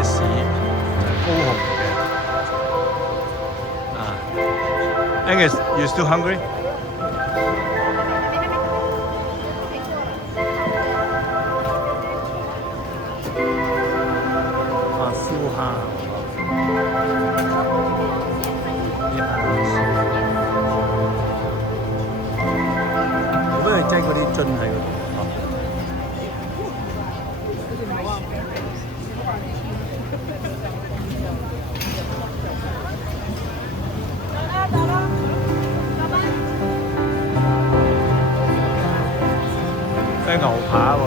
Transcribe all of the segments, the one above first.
夜市，就係高雄嘅。Angus, you still hungry? 燒蝦，我不如擠嗰啲樽喺嗰度。雞牛扒喎。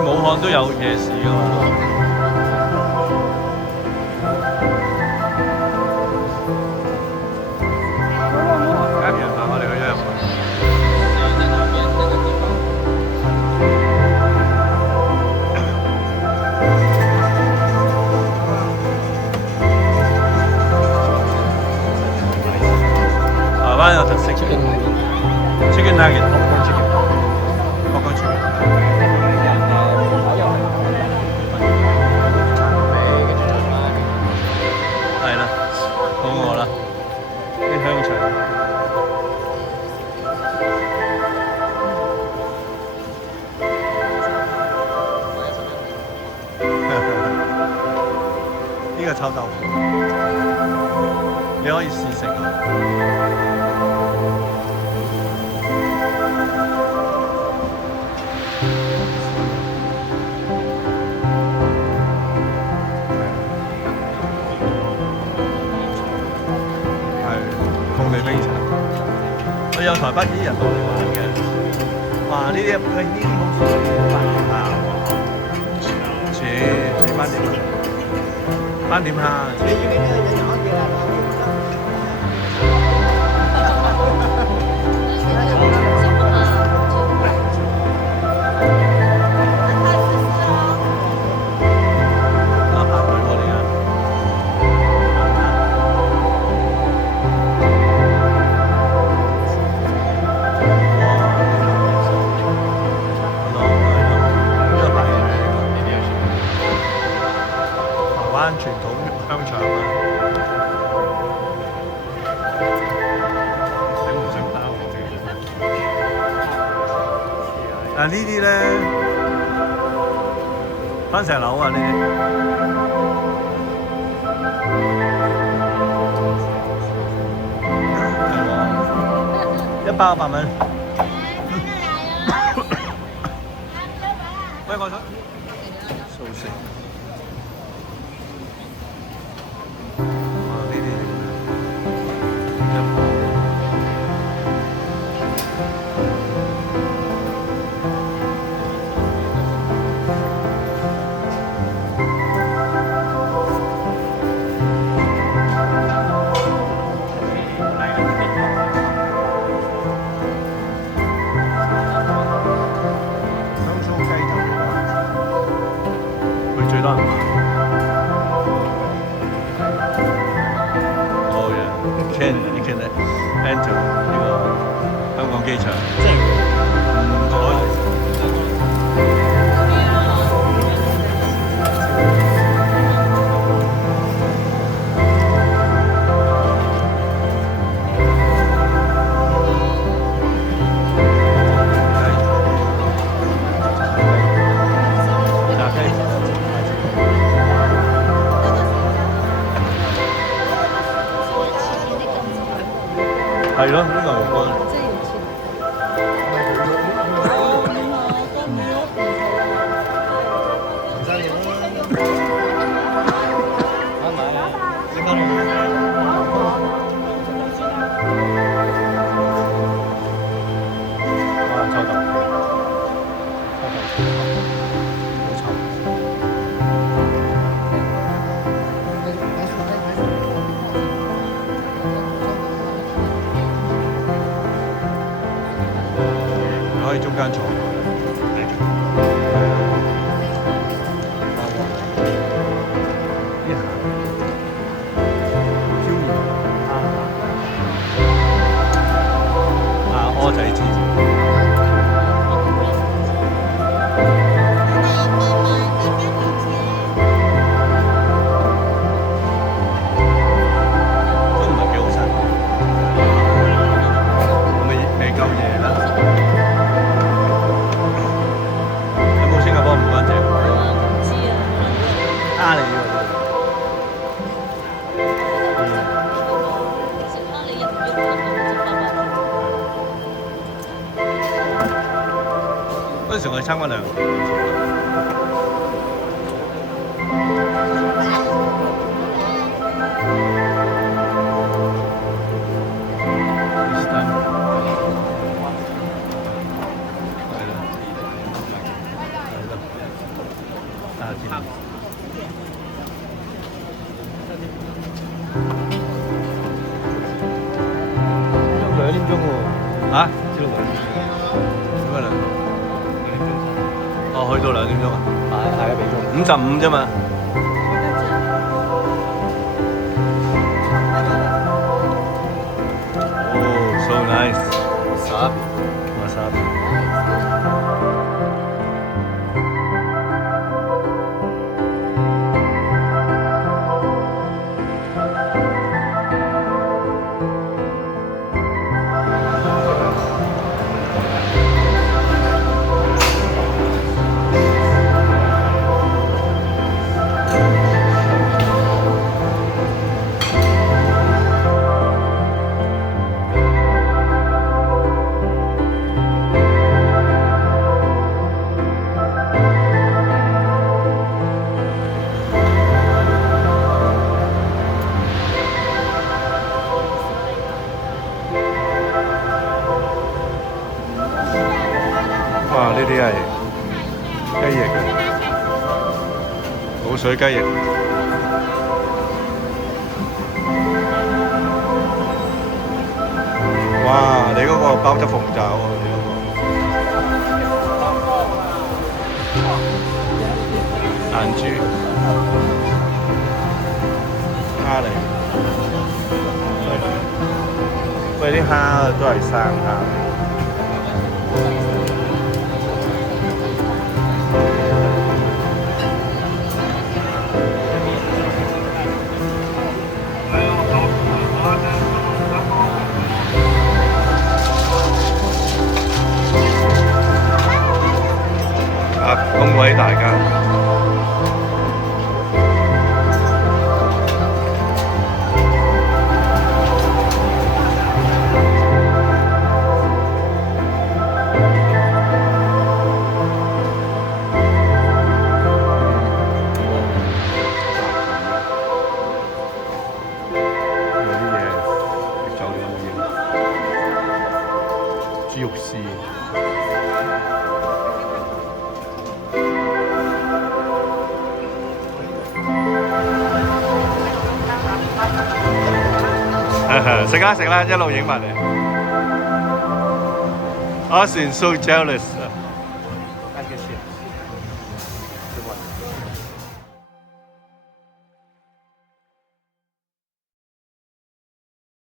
武漢都有夜市㗎嘛。加完飯，我哋去咗日本。台灣有特色chicken nugget，popcorn chicken，popcorn chicken。係啦，到我啦，啲香腸。呢個臭豆腐，你可以試食啊。我有台北啲人落嚟玩嘅，哇！呢啲好飯啊，似斑點蝦。傳統香腸啊，整唔整包？但係呢啲咧，番石榴啊呢啲，係喎，1包100蚊。喂，我想素食。最多人買。Oh yeah, you can enter 呢個香港機場。可以。係咯，呢個牛肝。可以中間坐。參觀兩個。2點鐘喎。嚇？知道2點鐘。點解2點鐘？哦，去到2點鐘啊？係1點鐘。55啫嘛。Oh, so nice. Wasabi. Wasabi.哇！呢啲係雞翼嘅，滷水雞翼。哇！你嗰個包得鳳爪喎，你嗰個。彈珠，蝦嚟。喂，啲蝦都係生蝦。恭喜大家！有啲嘢食走咗已經，豬肉絲。食啦食啦，一路影埋嚟。Austin so jealous.